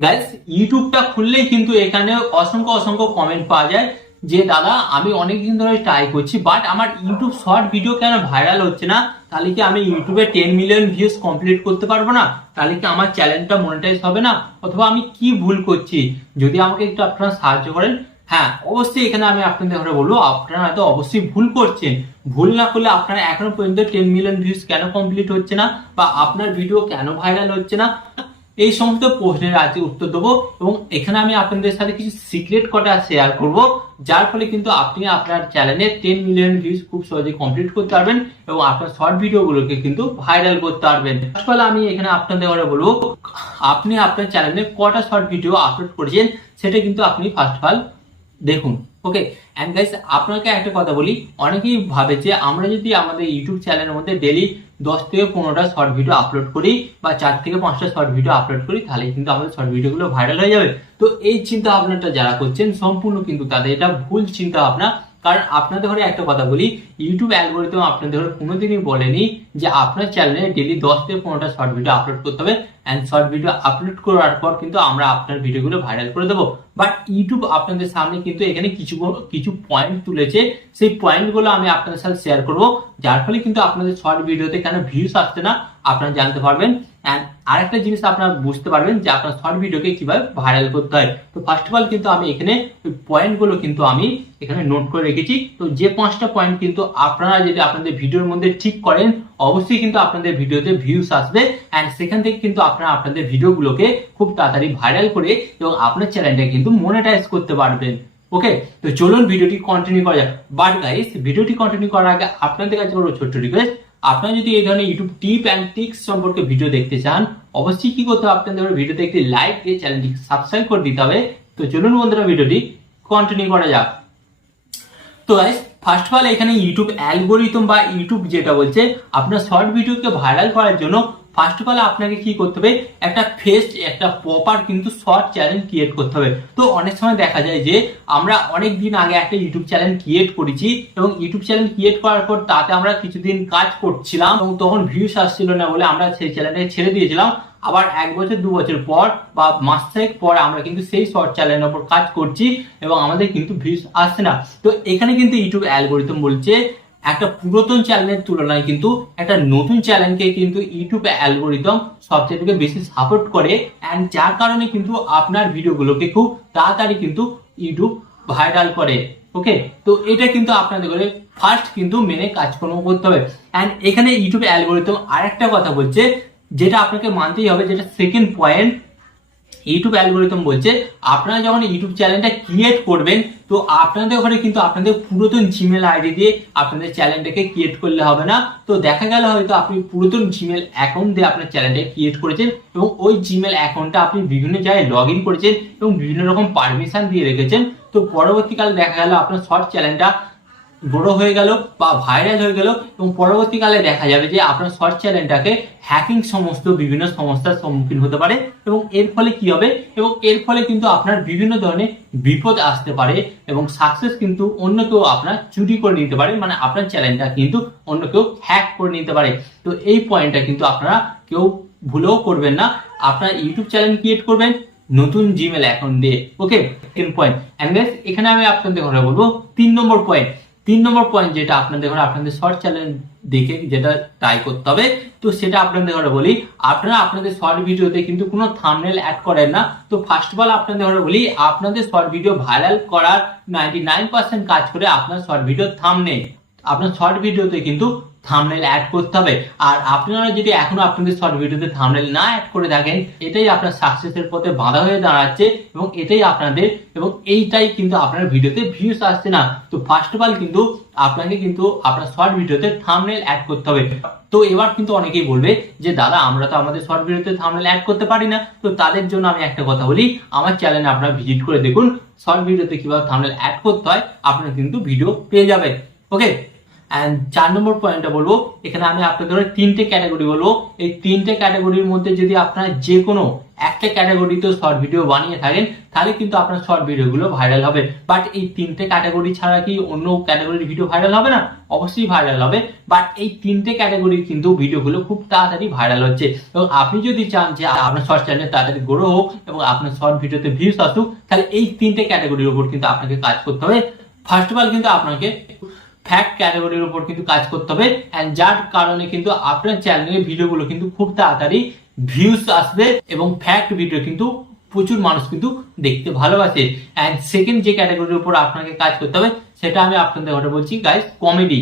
Guys, ইউটিউবটা খুললেই কিন্তু এখানে অসংখ্য অসংখ্য কমেন্ট পাওয়া যায় যে দাদা আমি অনেকদিন ধরে ট্রাই করছি বাট আমার ইউটিউব শর্ট ভিডিও কেন ভাইরাল হচ্ছে না। তাহলে কি আমি ইউটিউবে 10 মিলিয়ন ভিউজ কমপ্লিট করতে পারবো না? তাহলে কি আমার চ্যানেলটা মনিটাইজ হবে না? অথবা আমি কি ভুল করছি? যদি আমাকে একটু আপনারা সাহায্য করেন। হ্যাঁ, অবশ্যই এখানে আমি আপনাদের ঘরে বলবো আপনারা হয়তো অবশ্যই ভুল করছেন। ভুল না করলে আপনারা এখনো পর্যন্ত 10 মিলিয়ন ভিউজ কেন কমপ্লিট হচ্ছে না, বা আপনার ভিডিও কেন ভাইরাল হচ্ছে না, এই সমস্ত প্রশ্নের আজকে উত্তর দেবো। এবং এখানে আমি আপনাদের সাথে কিছু সিক্রেট কথা শেয়ার করব, যার ফলে কিন্তু আপনি আপনার চ্যানেলে 10 মিলিয়ন ভিউজ খুব সহজে কমপ্লিট করতে পারবেন এবং আপনার শর্ট ভিডিওগুলোকে কিন্তু ভাইরাল করতে পারবেন। ফার্স্ট অফ অল আমি এখানে আপনাদের ঘরে বলবো আপনি আপনার চ্যানেলে কটা শর্ট ভিডিও আপলোড করেছেন সেটা কিন্তু আপনি ফার্স্ট অফ অল দেখুন। ওকে, এন্ড গাইস আপনাকে একটা কথা বলি, অনেকেই ভাবে যে আমরা যদি আমাদের ইউটিউব চ্যানেলের মধ্যে ডেলি 10 থেকে 15টা শর্ট ভিডিও আপলোড করি বা 4 থেকে 5টা শর্ট ভিডিও আপলোড করি তাহলে কিন্তু আমাদের শর্ট ভিডিওগুলো ভাইরাল হয়ে যাবে। তো এই চিন্তা ভাবনাটা যারা করছেন সম্পূর্ণ কিন্তু তাদের এটা ভুল চিন্তা ভাবনা। কারণ আপনাদের ঘরে একটা কথা বলি, ইউটিউব অ্যালগোরিদম আপনাদের ঘরে কোনোদিনই বলেনি যে আপনার চ্যানেলে ডেলি 10 থেকে 15টা শর্ট ভিডিও আপলোড করতে হবে এন্ড শর্ট ভিডিও আপলোড করার পর কিন্তু আমরা আপনার ভিডিওগুলো ভাইরাল করে দেবো। বাট ইউটিউব আপনাদের সামনে কিন্তু এখানে কিছু পয়েন্ট তুলেছে, সেই পয়েন্টগুলো আমি আপনাদের সাথে শেয়ার করব, যার ফলে কিন্তু আপনাদের শর্ট ভিডিওতে কেন ভিউজ আসছে না আপনারা জানতে পারবেন। এন্ড আরেকটা জিনিস আপনারা বুঝতে পারবেন যে আপনার শর্ট ভিডিওকে কিভাবে ভাইরাল করতে হয়। তো ফার্স্ট অফ অল কিন্তু আমি এখানে ওই পয়েন্টগুলো কিন্তু আমি এখানে নোট করে রেখেছি। তো যে 5টা পয়েন্ট কিন্তু আপনারা যদি আপনাদের ভিডিওর মধ্যে ঠিক করেন অবশ্যই কিন্তু আপনাদের ভিডিওতে ভিউজ আসবে এন্ড সেখান থেকে কিন্তু আপনারা আপনাদের ভিডিওগুলোকে খুব তাড়াতাড়ি ভাইরাল করে এবং আপনার চ্যানেলটা কিন্তু মনিটাইজ করতে পারবেন। ওকে, তো চলুন ভিডিওটি কন্টিনিউ করা যাক। বাট গাইস, ভিডিওটি কন্টিনিউ করার আগে আপনাদের কাছে বড় ছোট্ট রিকোয়েস্ট, আপনারা যদি এই ধরনের ইউটিউব টিপ এন্ড ট্রিক্স সম্পর্কে ভিডিও দেখতে চান অবশ্যই কি করতে হবে, আপনাদের ভিডিওতে একটি লাইক দিয়ে চ্যানেলটি সাবস্ক্রাইব করে দিতে হবে। তো চলুন বন্ধুরা ভিডিওটি কন্টিনিউ করা যাক। তো গাইস, ফার্স্ট অফ অল এখানে ইউটিউব অ্যালগোরিদম বা ইউটিউব যেটা বলছে আপনার শর্ট ভিডিওকে ভাইরাল করার জন্য ফার্স্ট অফ অল আপনাকে কি করতে হবে, একটা প্রপার কিন্তু শর্ট চ্যানেল ক্রিয়েট করতে হবে। তো অনেক সময় দেখা যায় যে আমরা অনেক দিন আগে একটা ইউটিউব চ্যানেল ক্রিয়েট করেছি এবং ইউটিউব চ্যানেল ক্রিয়েট করার পর তাতে আমরা কিছুদিন কাজ করছিলাম এবং তখন ভিউস আসছিল না বলে আমরা সেই চ্যানেলটাকে ছেড়ে দিয়েছিলাম। আবার 1 বছর 2 বছর পর বা মাস 6 পর আমরা কিন্তু সেই শর্ট চ্যানেলের উপর কাজ করছি এবং আমাদের কিন্তু ভিউস আসছে না। তো এখানে কিন্তু ইউটিউব অ্যালগোরিদম বলছে একটা পুরাতন চ্যানেলের তুলনায় কিন্তু একটা নতুন চ্যানেলকে কিন্তু ইউটিউব অ্যালগোরিদম সবচেয়ে বেশি সাপোর্ট করে এন্ড যার কারণে কিন্তু আপনার ভিডিওগুলোকে খুব তাড়াতাড়ি কিন্তু ইউটিউব ভাইরাল করে। ওকে, তো এটা কিন্তু আপনাদের করে ফার্স্ট কিন্তু মেনে কাজকর্ম করতে হবে। এন্ড এখানে ইউটিউব অ্যালগোরিদম আরেকটা কথা বলছে যেটা আপনাকে মানতেই হবে, যেটা সেকেন্ড পয়েন্ট। ইউটিউব অ্যালগোরিদম বলছে আপনারা যখন ইউটিউব চ্যানেলটা ক্রিয়েট করবেন তো আপনাদের ওখানে কিন্তু আপনাদের পুরাতন জিমেল আইডি দিয়ে আপনাদের চ্যানেলটাকে ক্রিয়েট করলে হবে না। তো দেখা গেল হয়তো আপনি পুরাতন জিমেল অ্যাকাউন্ট দিয়ে আপনার চ্যানেলটাকে ক্রিয়েট করেছেন এবং ওই জিমেল অ্যাকাউন্টটা আপনি বিভিন্ন জায়গায় লগ ইন করেছেন এবং বিভিন্ন রকম পারমিশন দিয়ে রেখেছেন। তো পরবর্তীকালে দেখা গেল আপনার শর্ট চ্যানেলটা বড় হয়ে গেল বা ভাইরাল হয়ে গেল এবং পরবর্তীকালে দেখা যাবে যে আপনার শর্ট চ্যানেলটাকে হ্যাকিং সমস্ত বিভিন্ন সমস্যার সম্মুখীন হতে পারে এবং এর ফলে কি হবে, এবং এর ফলে কিন্তু আপনার বিভিন্ন ধরনের বিপদ আসতে পারে এবং সাকসেস কিন্তু অন্য কেউ আপনার চুরি করে নিতে পারে, মানে আপনার চ্যানেলটা কিন্তু অন্য কেউ হ্যাক করে নিতে পারে। তো এই পয়েন্টটা কিন্তু আপনারা কেউ ভুলেও করবেন না। আপনার ইউটিউব চ্যানেল ক্রিয়েট করবেন নতুন জিমেল অ্যাকাউন্ট দিয়ে। ওকে, সেকেন্ড পয়েন্ট। এন্ড এখানে আমি আপনাদের ঘরে বলবো 3 নম্বর পয়েন্ট যেটা আপনাদের ঘরে আপনাদের শর্ট চ্যানেল দেখে যেটা ট্রাই করতে হবে। তো সেটা আপনাদের ঘরে বলি, আপনারা আপনাদের শর্ট ভিডিওতে কিন্তু কোনো থাম্বনেল অ্যাড করেন না। তো ফার্স্ট অফ অল আপনাদের ঘরে বলি আপনাদের শর্ট ভিডিও ভাইরাল করার 99% কাজ করে আপনার শর্ট ভিডিও থাম্বনেল। আপনার শর্ট ভিডিওতে কিন্তু থাম্বনেল অ্যাড করতে হবে। আর আপনারা যদি এখনো আপনাদের শর্ট ভিডিওতে থাম্বনেল না অ্যাড করে থাকেন এটাই আপনার সাকসেসের পথে বাধা হয়ে দাঁড়াচ্ছে এবং এইটাই কিন্তু আপনার ভিডিওতে ভিউজ আসছে না। তো ফার্স্ট অফ অল কিন্তু আপনাকে কিন্তু আপনার শর্ট ভিডিওতে থাম্বনেল অ্যাড করতে হবে। তো এবার কিন্তু অনেকেই বলবে যে দাদা আমরা তো আমাদের শর্ট ভিডিওতে থাম্বনেল অ্যাড করতে পারি না। তো তাদের জন্য আমি একটা কথা বলি, আমার চ্যানেলে আপনারা ভিজিট করে দেখুন শর্ট ভিডিওতে কিভাবে থাম্বনেল অ্যাড করতে হয়, আপনারা কিন্তু ভিডিও পেয়ে যাবেন। ওকে, এন্ড 4 নম্বর পয়েন্টটা বলবো, এখানে আমি আপনাদের 3টে ক্যাটাগরি বলবো। এই 3টে ক্যাটাগরির মধ্যে যদি আপনারা যে কোনো একটা ক্যাটাগরিতে শর্ট ভিডিও বানিয়ে থাকেন তাহলে কিন্তু আপনার শর্ট ভিডিওগুলো ভাইরাল হবে। বাট এই 3টে ক্যাটাগরি ছাড়া কি অন্য ক্যাটাগরির ভিডিও ভাইরাল হবে না? অবশ্যই ভাইরাল হবে। বাট এই 3টে ক্যাটাগরির কিন্তু ভিডিওগুলো খুব তাড়াতাড়ি ভাইরাল হচ্ছে। এবং আপনি যদি চান যে আপনার শর্ট চ্যানেল তাড়াতাড়ি গ্রো হোক এবং আপনার শর্ট ভিডিওতে ভিউজ আসুক, তাহলে এই 3টে ক্যাটাগরির উপর কিন্তু আপনাকে কাজ করতে হবে। ফার্স্ট অফ অল কিন্তু আপনাকে ফ্যাক্ট ক্যাটাগরির উপর কিন্তু কাজ করতে হবে, এন্ড যার কারণে কিন্তু আপনার চ্যানেলের ভিডিওগুলো কিন্তু খুব তাড়াতাড়ি ভিউজ আসবে এবং ফ্যাক্ট ভিডিও কিন্তু প্রচুর মানুষ কিন্তু দেখতে ভালোবাসে। এন্ড সেকেন্ড যে ক্যাটাগরির উপর আপনাকে কাজ করতে হবে সেটা আমি আপনাদের ঘটে বলছি গাইস, কমেডি।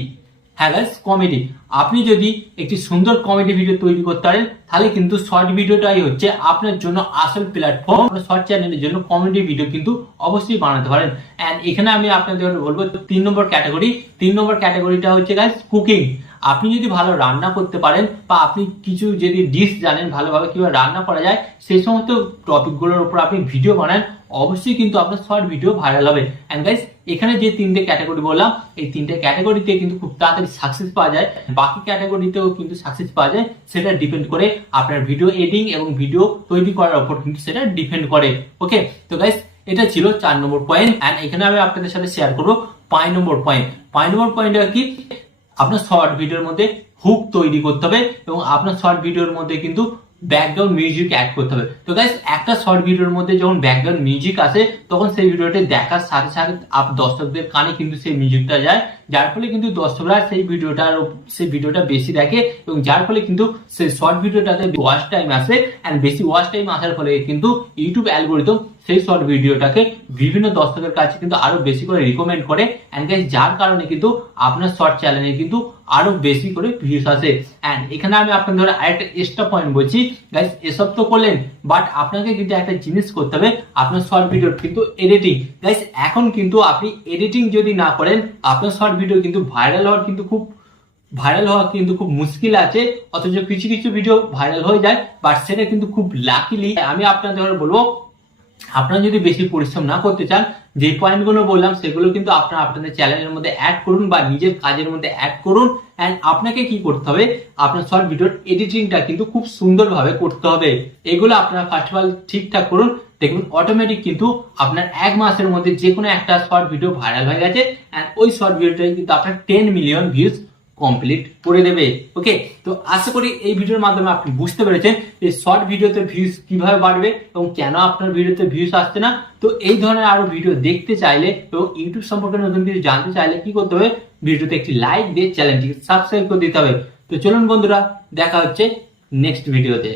হ্যাঁ গাইস, কমেডি। আপনি যদি একটি সুন্দর কমেডি ভিডিও তৈরি করতে পারেন তাহলে কিন্তু শর্ট ভিডিওটাই হচ্ছে আপনার জন্য আসল প্ল্যাটফর্ম। শর্ট চ্যানেলের জন্য কমেডি ভিডিও কিন্তু অবশ্যই বানাতে পারেন। এন্ড এখানে আমি আপনাদের বলবো 3 নম্বর ক্যাটাগরি। 3 নম্বর ক্যাটাগরিটা হচ্ছে গাইস কুকিং। আপনি যদি ভালো রান্না করতে পারেন বা আপনি কিছু যদি ডিশ জানেন ভালোভাবে কিভাবে রান্না করা যায়, সেই সমস্ত টপিকগুলোর উপর আপনি ভিডিও বানান, অবশ্যই কিন্তু আপনার শর্ট ভিডিও ভাইরাল হবে। এন্ড গাইস, এখানে যে 3টে ক্যাটাগরি বললাম, এই 3টে ক্যাটাগরিতে কিন্তু খুব তাড়াতাড়ি সাকসেস পাওয়া যায়। বাকি ক্যাটাগরিতেও কিন্তু সাকসেস পাওয়া যায়, সেটা ডিপেন্ড করে আপনার ভিডিও এডিটিং এবং ভিডিও তৈরি করার উপর কিন্তু সেটা ডিপেন্ড করে। ওকে, তো গাইস এটা ছিল 4 নম্বর পয়েন্ট। এন্ড এখানে আমি আপনাদের সাথে শেয়ার করবো 5 নম্বর পয়েন্ট। 5 নম্বর পয়েন্টটা কি, আপনার শর্ট ভিডিওর মধ্যে হুক তৈরি করতে হবে এবং আপনার শর্ট ভিডিওর মধ্যে কিন্তু ব্যাকগ্রাউন্ড মিউজিক অ্যাড করতে হবে। তো গাইস, একটা শর্ট ভিডিওর মধ্যে যখন ব্যাকগ্রাউন্ড মিউজিক আসে তখন সেই ভিডিওটা দেখার সাথে সাথে দর্শকদের কানে কিন্তু সেই মিউজিকটা যায়, যার ফলে কিন্তু দর্শকরা সেই ভিডিওটা বেশি দেখে এবং যার ফলে কিন্তু সেই শর্ট ভিডিওটাতে ওয়াচ টাইম আসে। এন্ড বেশি ওয়াচ টাইম আসার ফলে কিন্তু ইউটিউব অ্যালগরিদম সেই শর্ট ভিডিওটাকে বিভিন্ন দর্শকের কাছে কিন্তু আরো বেশি করে রিকমেন্ড করে। এন্ড গাইস, যার কারণে কিন্তু আপনার শর্ট চ্যানেলে কিন্তু আরো বেশি করে ভিউজ আসে। এন্ড এখানে আমি আপনাদের আরেকটা এক্সট্রা পয়েন্ট বলছি গাইস, এসব তো করলেন, বাট আপনাকে কিন্তু একটা জিনিস করতে হবে, আপনার শর্ট ভিডিওর কিন্তু এডিটিং। গাইস, এখন কিন্তু আপনি এডিটিং যদি না করেন আপনার শর্ট ভিডিও কিন্তু ভাইরাল হওয়া কিন্তু খুব মুশকিল আছে। অথচ কিছু কিছু ভিডিও ভাইরাল হয়ে যায়, বাট সেটা কিন্তু খুব লাকিলি। আমি আপনাদের বলবো, আপনারা যদি বেশি পরিশ্রম না করতে চান, যে পয়েন্টগুলো বললাম সেগুলো কিন্তু আপনাদের চ্যানেলের মধ্যে অ্যাড করুন বা নিজের কাজের মধ্যে অ্যাড করুন। এন্ড আপনাকে কি করতে হবে, আপনার শর্ট ভিডিওর এডিটিংটা কিন্তু খুব সুন্দরভাবে করতে হবে। এগুলো আপনারা ফার্স্ট অফ অল ঠিকঠাক করুন, দেখুন অটোমেটিক কিন্তু আপনার 1 মাসের মধ্যে যে কোনো একটা শর্ট ভিডিও ভাইরাল হয়ে গেছে। এন্ড ওই শর্ট ভিডিওটাই কিন্তু আপনার 10 মিলিয়ন ভিউজ কমপ্লিট করে দেবে। ওকে, তো আশা করি এই ভিডিওর মাধ্যমে আপনি বুঝতে পেরেছেন এই শর্ট ভিডিওতে ভিউজ কিভাবে বাড়বে এবং কেন আপনার ভিডিওতে ভিউজ আসছে না। তো এই ধরনের আরো ভিডিও দেখতে চাইলে এবং ইউটিউব সম্পর্কে নতুন কিছু জানতে চাইলে কি করতে হবে, ভিডিওতে একটি লাইক দিয়ে চ্যানেলটিকে সাবস্ক্রাইব করে দিতে হবে। তো চলুন বন্ধুরা, দেখা হচ্ছে নেক্সট ভিডিওতে।